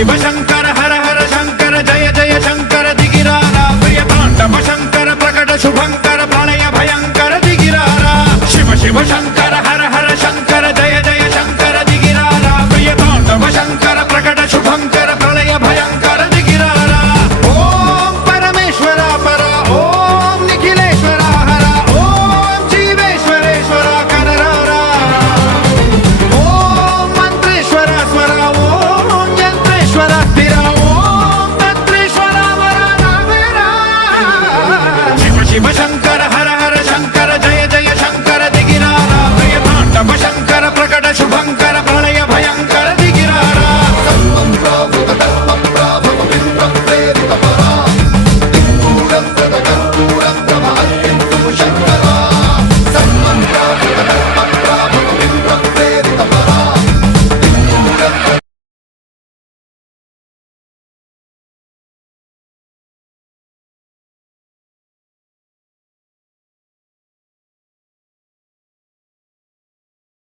शिव शंकर हर हर शंकर जय जय शंकर दिगिरारा प्रिय तांडव शंकर प्रकट शुभंकर प्रलय भयंकर दिगिरारा शिव शिव शंकर